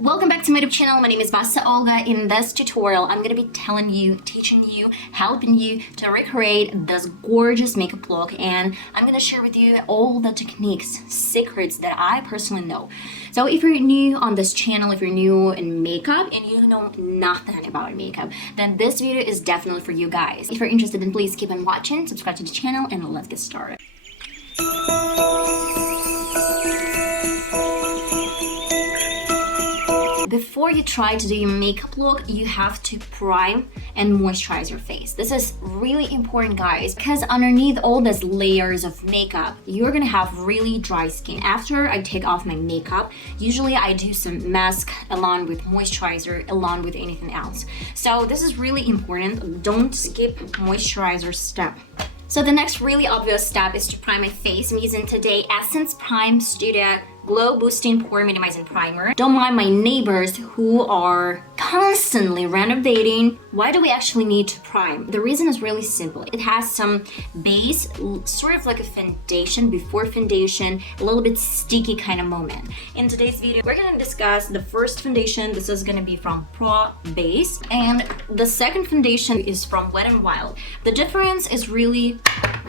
Welcome back to my YouTube channel. My name is VassaOlga. In this tutorial, I'm gonna be teaching you, helping you to recreate this gorgeous makeup look, and I'm gonna share with you all the techniques, secrets that I personally know. So if you're new on this channel, if you're new in makeup and you know nothing about makeup, then this video is definitely for you guys. If you're interested, then please keep on watching, subscribe to the channel, and let's get started. Before you try to do your makeup look, you have to prime and moisturize your face. This is really important, guys, because underneath all these layers of makeup, you're gonna have really dry skin. After I take off my makeup, usually I do some mask along with moisturizer, along with anything else. So this is really important. Don't skip moisturizer step. So the next really obvious step is to prime my face. I'm using today Essence Prime Studio Glow Boosting Pore Minimizing Primer. Don't mind my neighbors who are constantly renovating. Why do we actually need to prime? The reason is really simple. It has some base, sort of like a foundation, before foundation, a little bit sticky kind of moment. In today's video, we're gonna discuss the first foundation. This is gonna be from Pro Base, and the second foundation is from Wet n Wild. The difference is really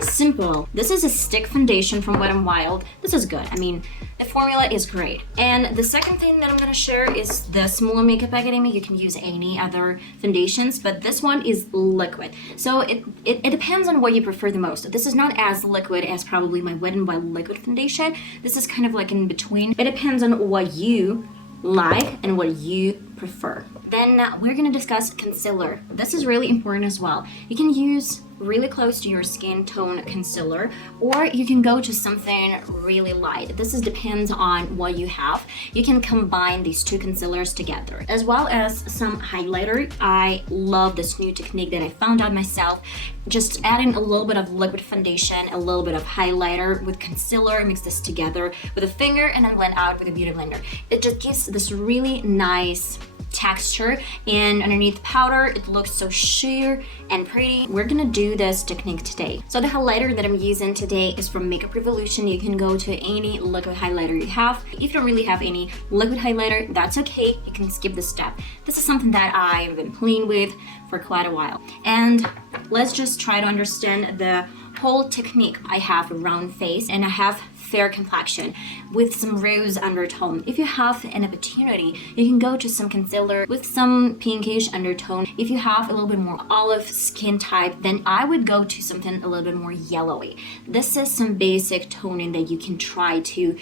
simple. This is a stick foundation from Wet n Wild. This is good. I mean, the formula is great. And the second thing that I'm gonna share is the Smaller Makeup Academy. You can use any other foundations, but this one is liquid. So it depends on what you prefer the most. This is not as liquid as probably my Wet n Wild liquid foundation. This is kind of like in between. It depends on what you like and what you prefer. Then we're gonna discuss concealer. This is really important as well. You can use really close to your skin tone concealer, or you can go to something really light. This depends on what you have. You can combine these two concealers together, as well as some highlighter. I love this new technique that I found out myself. Just adding a little bit of liquid foundation, a little bit of highlighter with concealer, mix this together with a finger, and then blend out with a beauty blender. It just gives this really nice texture, and underneath powder it looks so sheer and pretty. We're gonna do this technique today. So the highlighter that I'm using today is from Makeup Revolution. You can go to any liquid highlighter you have. If you don't really have any liquid highlighter, that's okay, you can skip this step. This is something that I've been playing with for quite a while. And let's just try to understand the whole technique. I have a round face and I have fair complexion with some rose undertone. If you have an opportunity, you can go to some concealer with some pinkish undertone. If you have a little bit more olive skin type, then I would go to something a little bit more yellowy. This is some basic toning that you can try to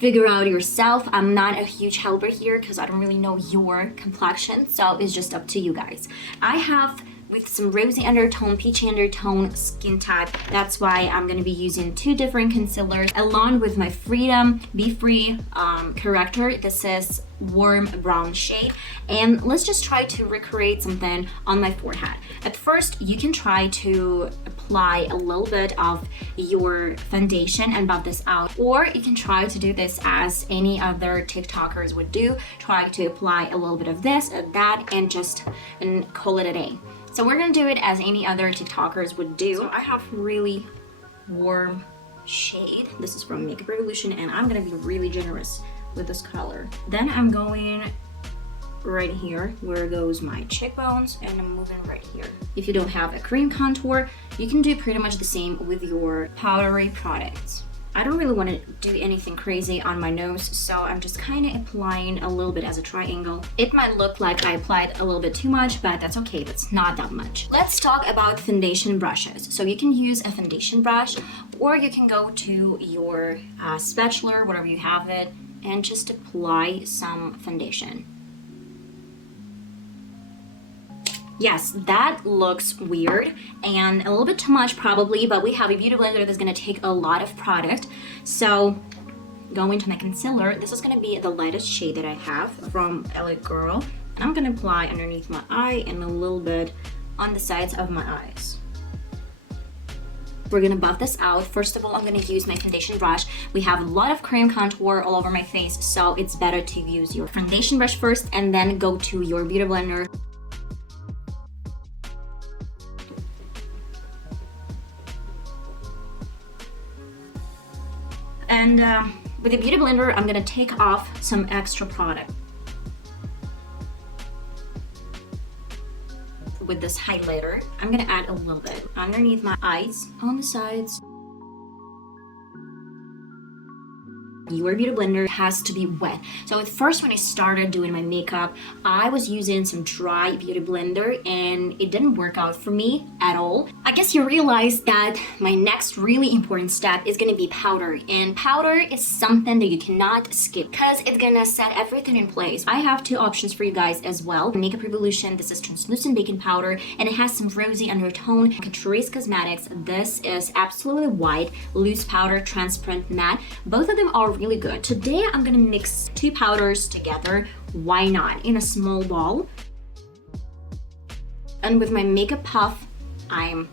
figure out yourself. I'm not a huge helper here because I don't really know your complexion, so it's just up to you guys. I have with some rosy undertone, peachy undertone skin type. That's why I'm gonna be using two different concealers along with my Freedom Be Free corrector. This is warm brown shade, and let's just try to recreate something on my forehead. At first, you can try to apply a little bit of your foundation and buff this out, or you can try to do this as any other TikTokers would do. Try to apply a little bit of this and that and call it a day. So we're gonna do it as any other TikTokers would do. So I have really warm shade. This is from Makeup Revolution, and I'm gonna be really generous with this color. Then I'm going right here where goes my cheekbones, and I'm moving right here. If you don't have a cream contour, you can do pretty much the same with your powdery products. I don't really want to do anything crazy on my nose, so I'm just kind of applying a little bit as a triangle. It might look like I applied a little bit too much, but that's okay, that's not that much. Let's talk about foundation brushes. So you can use a foundation brush, or you can go to your spatula, whatever you have it, and just apply some foundation. Yes, that looks weird and a little bit too much probably, but we have a beauty blender that's gonna take a lot of product. So going to my concealer, this is gonna be the lightest shade that I have from LA Girl. And I'm gonna apply underneath my eye and a little bit on the sides of my eyes. We're gonna buff this out. First of all, I'm gonna use my foundation brush. We have a lot of cream contour all over my face, so it's better to use your foundation brush first and then go to your beauty blender. And With the Beauty Blender, I'm gonna take off some extra product. With this highlighter, I'm gonna add a little bit underneath my eyes, on the sides. Your Beauty Blender has to be wet. So at first when I started doing my makeup, I was using some dry Beauty Blender and it didn't work out for me at all. I guess you realize that my next really important step is gonna be powder. And powder is something that you cannot skip because it's gonna set everything in place. I have two options for you guys as well. Makeup Revolution, this is translucent baking powder and it has some rosy undertone. Catrice Cosmetics, this is absolutely white, loose powder, transparent matte. Both of them are really good. Today I'm gonna mix two powders together, why not, in a small ball. And with my makeup puff, I'm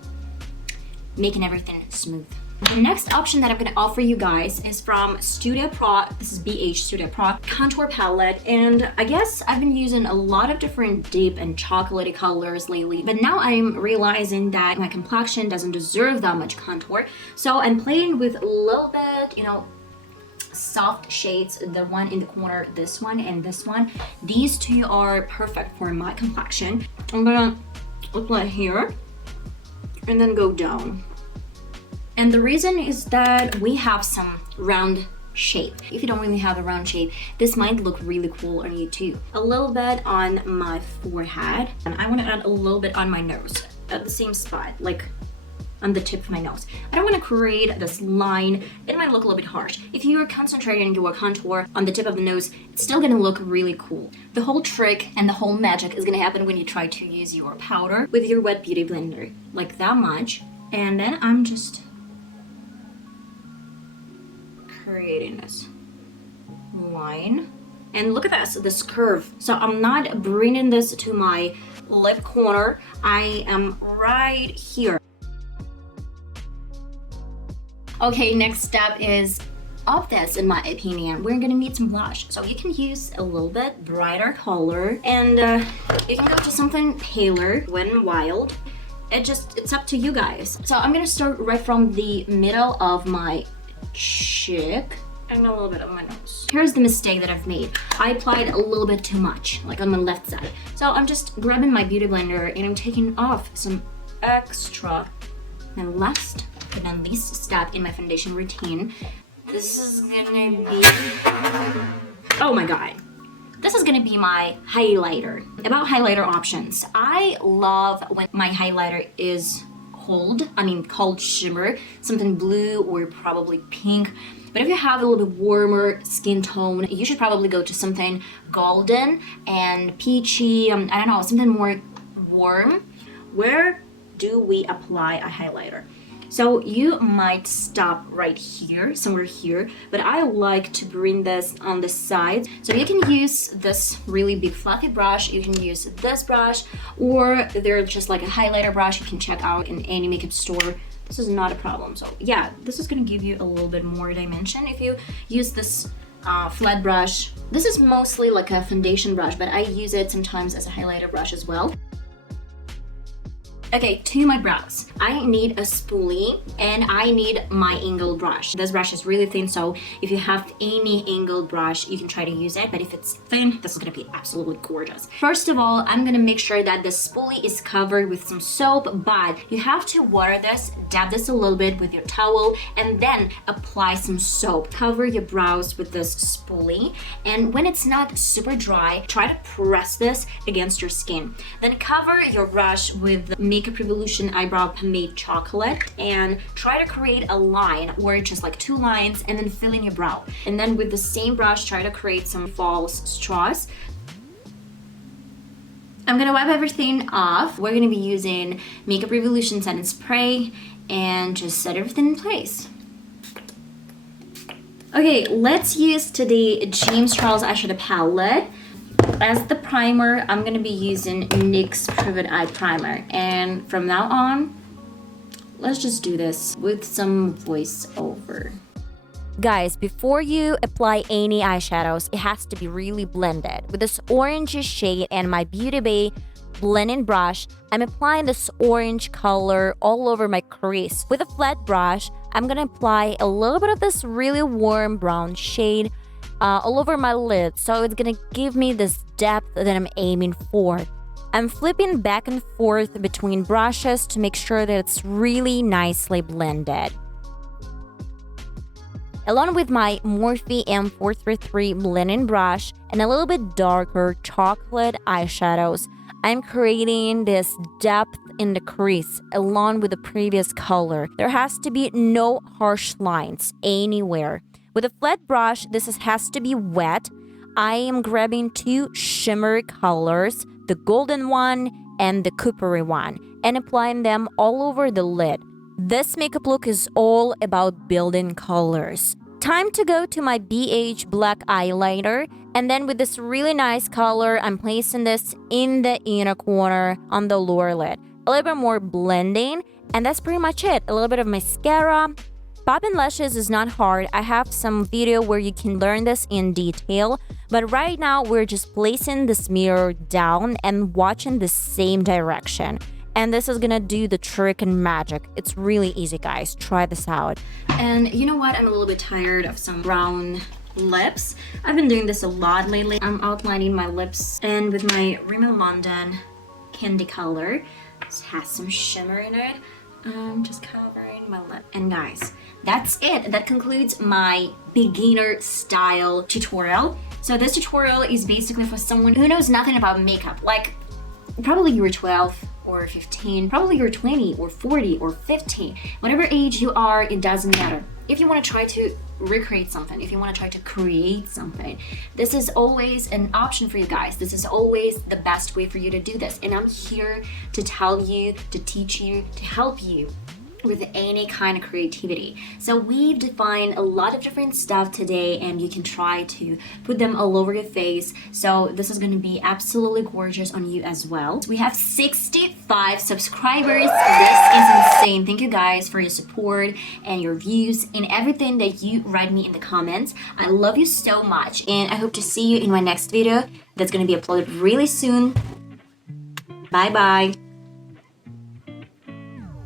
making everything smooth. The next option that I'm gonna offer you guys is from Studio Pro. This is BH Studio Pro contour palette, and I guess I've been using a lot of different deep and chocolatey colors lately, but now I'm realizing that my complexion doesn't deserve that much contour, so I'm playing with a little bit, you know, soft shades, the one in the corner, this one and this one. These two are perfect for my complexion. I'm gonna apply here and then go down. And the reason is that we have some round shape. If you don't really have a round shape, this might look really cool on you too. A little bit on my forehead, and I want to add a little bit on my nose at the same spot, like on the tip of my nose. I don't want to create this line. It might look a little bit harsh. If you're concentrating your contour on the tip of the nose, it's still gonna look really cool. The whole trick and the whole magic is gonna happen when you try to use your powder with your wet Beauty Blender, like that much. And then I'm just creating this line. And look at this curve. So I'm not bringing this to my lip corner. I am right here. Okay, next step is obvious in my opinion. We're gonna need some blush. So you can use a little bit brighter color and you can go to something paler when wild. It's up to you guys. So I'm gonna start right from the middle of my cheek and a little bit on my nose. Here's the mistake that I've made. I applied a little bit too much, like on my left side. So I'm just grabbing my Beauty Blender and I'm taking off some extra. And last but not least step in my foundation routine, this is gonna be, oh my god, this is gonna be my highlighter. About highlighter options, I love when my highlighter is cold shimmer, something blue or probably pink. But if you have a little bit warmer skin tone, you should probably go to something golden and peachy, I don't know, something more warm. Where do we apply a highlighter? So you might stop right here, somewhere here, but I like to bring this on the sides. So you can use this really big fluffy brush, you can use this brush, or there's just like a highlighter brush you can check out in any makeup store. This is not a problem. So yeah, this is gonna give you a little bit more dimension if you use this flat brush. This is mostly like a foundation brush, but I use it sometimes as a highlighter brush as well. Okay, to my brows. I need a spoolie and I need my angled brush. This brush is really thin, so if you have any angled brush, you can try to use it, but if it's thin, this is gonna be absolutely gorgeous. First of all, I'm gonna make sure that the spoolie is covered with some soap, but you have to water this, dab this a little bit with your towel, and then apply some soap. Cover your brows with this spoolie, and when it's not super dry, try to press this against your skin. Then cover your brush with the Makeup Revolution Eyebrow Pomade Chocolate and try to create a line or just like two lines and then fill in your brow. And then with the same brush, try to create some false straws. I'm gonna wipe everything off. We're gonna be using Makeup Revolution setting spray and just set everything in place. Okay, let's use today James Charles eyeshadow palette. As the primer, I'm gonna be using NYX Private Eye Primer, and from now on, let's just do this with some voiceover. Guys, before you apply any eyeshadows, it has to be really blended. With this orangey shade and my Beauty Bay blending brush, I'm applying this orange color all over my crease. With a flat brush, I'm gonna apply a little bit of this really warm brown shade all over my lid, so it's gonna give me this depth that I'm aiming for. I'm flipping back and forth between brushes to make sure that it's really nicely blended. Along with my Morphe M433 blending brush and a little bit darker chocolate eyeshadows, I'm creating this depth in the crease along with the previous color. There has to be no harsh lines anywhere. With a flat brush, has to be wet. I am grabbing two shimmery colors, the golden one and the coppery one, and applying them all over the lid. This makeup look is all about building colors. Time to go to my BH black eyeliner, and then with this really nice color, I'm placing this in the inner corner on the lower lid. A little bit more blending, and that's pretty much it. A little bit of mascara. Popping lashes is not hard. I have some video where you can learn this in detail, but right now we're just placing this mirror down and watching the same direction. And this is gonna do the trick and magic. It's really easy, guys. Try this out. And you know what? I'm a little bit tired of some brown lips. I've been doing this a lot lately. I'm outlining my lips, and with my Rimmel London candy color, it has some shimmer in it. I'm just covering my lip. And guys, that's it. That concludes my beginner style tutorial. So this tutorial is basically for someone who knows nothing about makeup. Like, probably you were 12 or 15, probably you're 20 or 40 or 50. Whatever age you are, it doesn't matter. If you want to try to recreate something, if you want to try to create something, this is always an option for you guys. This is always the best way for you to do this. And I'm here to tell you, to teach you, to help you with any kind of creativity. So we've defined a lot of different stuff today, and you can try to put them all over your face. So this is going to be absolutely gorgeous on you as well. We have 65 subscribers. This is insane. Thank you guys for your support and your views and everything that you write me in the comments. I love you so much, and I hope to see you in my next video that's going to be uploaded really soon. Bye bye.